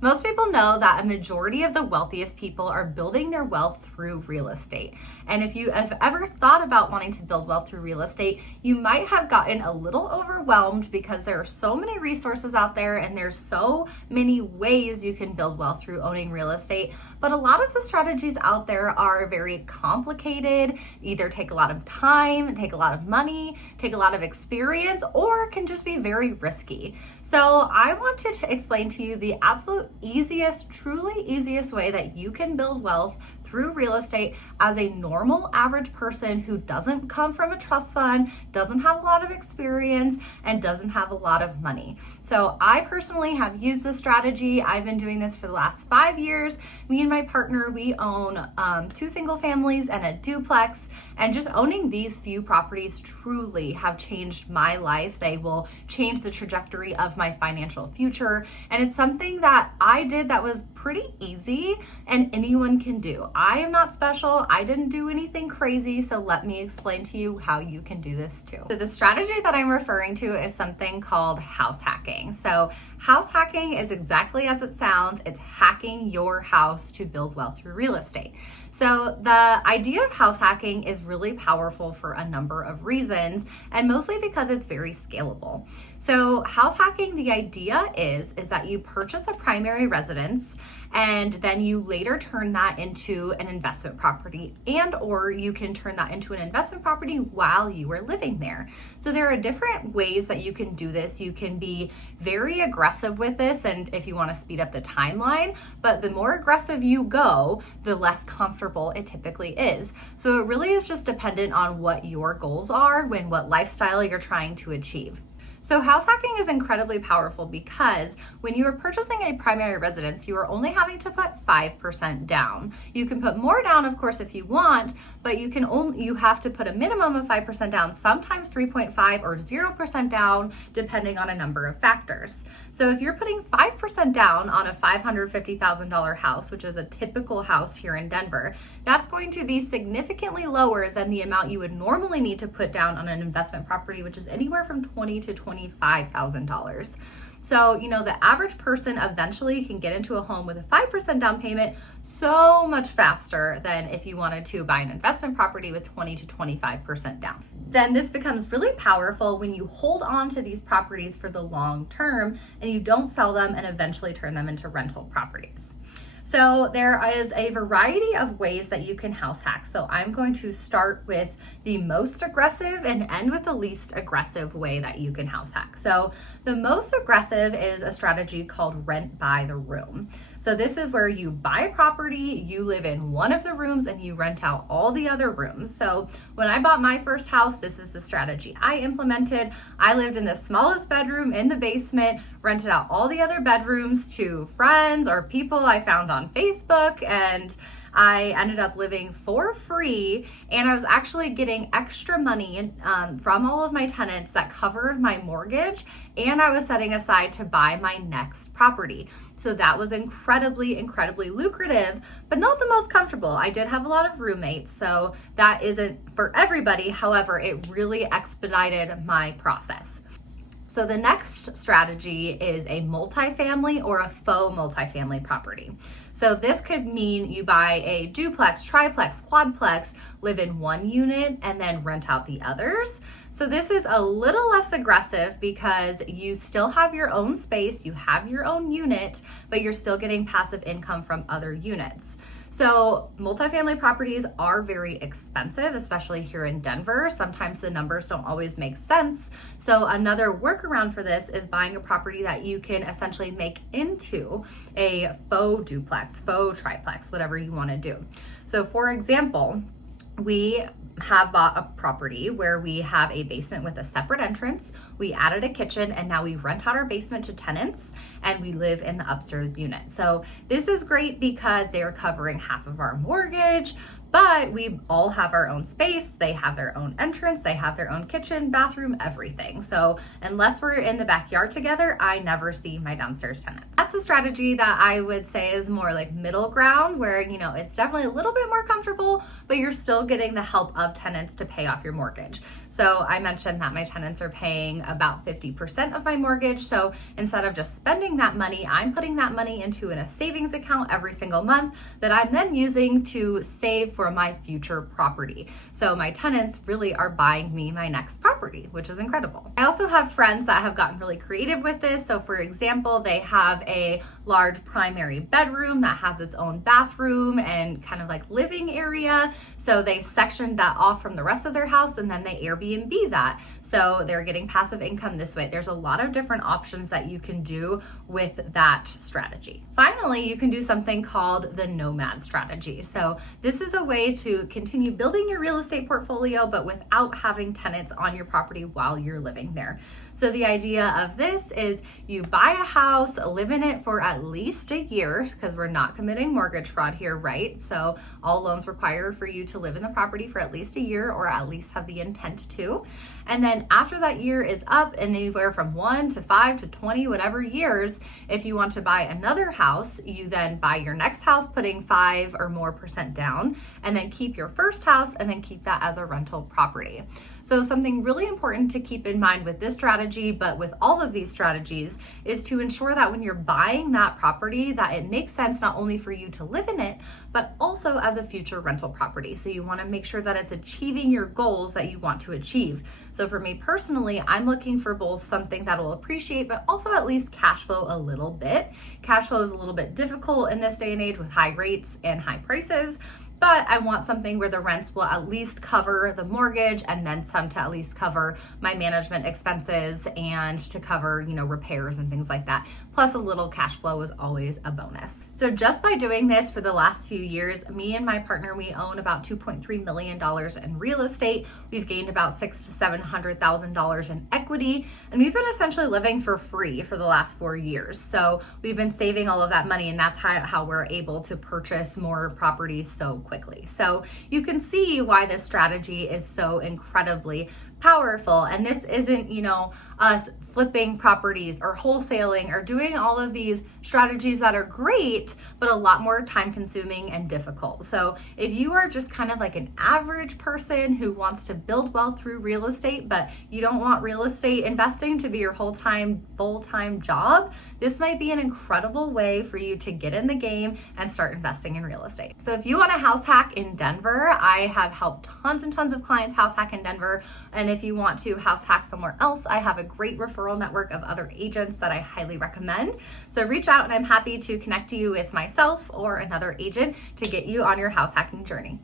Most people know that a majority of the wealthiest people are building their wealth through real estate. And if you have ever thought about wanting to build wealth through real estate, you might have gotten a little overwhelmed because there are so many resources out there and there's so many ways you can build wealth through owning real estate. But a lot of the strategies out there are very complicated, either take a lot of time, take a lot of money, take a lot of experience, or can just be very risky. So I wanted to explain to you the absolute easiest, truly easiest way that you can build wealth through real estate as a normal average person who doesn't come from a trust fund, doesn't have a lot of experience, and doesn't have a lot of money. So I personally have used this strategy. I've been doing this for the last 5 years. Me and my partner, we own 2 single families and a duplex, and just owning these few properties truly have changed my life. They will change the trajectory of my financial future, and it's something that I did that was pretty easy and anyone can do. I am not special. I didn't do anything crazy, so let me explain to you how you can do this too. So the strategy that I'm referring to is something called house hacking. So house hacking is exactly as it sounds. It's hacking your house to build wealth through real estate. So the idea of house hacking is really powerful for a number of reasons, and mostly because it's very scalable. So house hacking, the idea is that you purchase a primary residence and then you later turn that into an investment property, and or you can turn that into an investment property while you are living there. So there are different ways that you can do this. You can be very aggressive with this, and if you want to speed up the timeline, but the more aggressive you go, the less comfortable it typically is. So it really is just dependent on what your goals are and what lifestyle you're trying to achieve. So house hacking is incredibly powerful because when you are purchasing a primary residence, you are only having to put 5% down. You can put more down, of course, if you want, but you have to put a minimum of 5% down, sometimes 3.5 or 0% down, depending on a number of factors. So if you're putting 5% down on a $550,000 house, which is a typical house here in Denver, that's going to be significantly lower than the amount you would normally need to put down on an investment property, which is anywhere from $20,000 to $25,000. So, the average person eventually can get into a home with a 5% down payment so much faster than if you wanted to buy an investment property with 20 to 25% down. Then this becomes really powerful when you hold on to these properties for the long term and you don't sell them and eventually turn them into rental properties. So there is a variety of ways that you can house hack. So I'm going to start with the most aggressive and end with the least aggressive way that you can house hack. So the most aggressive is a strategy called rent by the room. So this is where you buy property, you live in one of the rooms, and you rent out all the other rooms. So when I bought my first house, this is the strategy I implemented. I lived in the smallest bedroom in the basement, rented out all the other bedrooms to friends or people I found on Facebook, and I ended up living for free, and I was actually getting extra money from all of my tenants that covered my mortgage, and I was setting aside to buy my next property. So that was incredibly, incredibly lucrative, but not the most comfortable. I did have a lot of roommates, so that isn't for everybody. However, it really expedited my process. So the next strategy is a multifamily or a faux multifamily property. So this could mean you buy a duplex, triplex, quadplex, live in one unit, and then rent out the others. So this is a little less aggressive because you still have your own space, you have your own unit, but you're still getting passive income from other units. So multifamily properties are very expensive, especially here in Denver. Sometimes the numbers don't always make sense. So another workaround for this is buying a property that you can essentially make into a faux duplex, faux triplex, whatever you want to do. So for example, we have bought a property where we have a basement with a separate entrance. We added a kitchen, and now we rent out our basement to tenants, and we live in the upstairs unit. So this is great because they are covering half of our mortgage, but we all have our own space. They have their own entrance, they have their own kitchen, bathroom, everything. So unless we're in the backyard together, I never see my downstairs tenants. That's a strategy that I would say is more like middle ground, where, you know, it's definitely a little bit more comfortable, but you're still getting the help of tenants to pay off your mortgage. So I mentioned that my tenants are paying about 50% of my mortgage. So instead of just spending that money, I'm putting that money into a savings account every single month that I'm then using to save for my future property. So my tenants really are buying me my next property, which is incredible. I also have friends that have gotten really creative with this. So for example, they have a large primary bedroom that has its own bathroom and kind of like living area. So they sectioned that off from the rest of their house and then they Airbnb that. So they're getting passive income this way. There's a lot of different options that you can do with that strategy. Finally, you can do something called the nomad strategy. So this is a way to continue building your real estate portfolio, but without having tenants on your property while you're living there. So the idea of this is you buy a house, live in it for at least a year, because we're not committing mortgage fraud here, right? So all loans require for you to live in the property for at least a year, or at least have the intent to. And then after that year is up, and anywhere from 1 to 5 to 20, whatever years, if you want to buy another house, you then buy your next house, putting 5 or more % down, and then keep your first house and then keep that as a rental property. So something really important to keep in mind with this strategy, but with all of these strategies, is to ensure that when you're buying that property, that it makes sense not only for you to live in it, but also as a future rental property. So you want to make sure that it's achieving your goals that you want to achieve. So for me personally, I'm looking for both something that will appreciate, but also at least cash flow a little bit. Cash flow is a little bit difficult in this day and age with high rates and high prices. But I want something where the rents will at least cover the mortgage, and then some to at least cover my management expenses and to cover, you know, repairs and things like that. Plus a little cash flow is always a bonus. So just by doing this for the last few years, me and my partner, we own about $2.3 million in real estate. We've gained about $600,000 to $700,000 in equity, and we've been essentially living for free for the last 4 years. So we've been saving all of that money, and that's how we're able to purchase more properties so quickly. So you can see why this strategy is so incredibly powerful. And this isn't, you know, us flipping properties or wholesaling or doing all of these strategies that are great, but a lot more time consuming and difficult. So if you are just kind of like an average person who wants to build wealth through real estate, but you don't want real estate investing to be your full-time job, this might be an incredible way for you to get in the game and start investing in real estate. So if you want a house hack in Denver, I have helped tons and tons of clients house hack in Denver. And if you want to house hack somewhere else, I have a great referral network of other agents that I highly recommend. So reach out and I'm happy to connect you with myself or another agent to get you on your house hacking journey.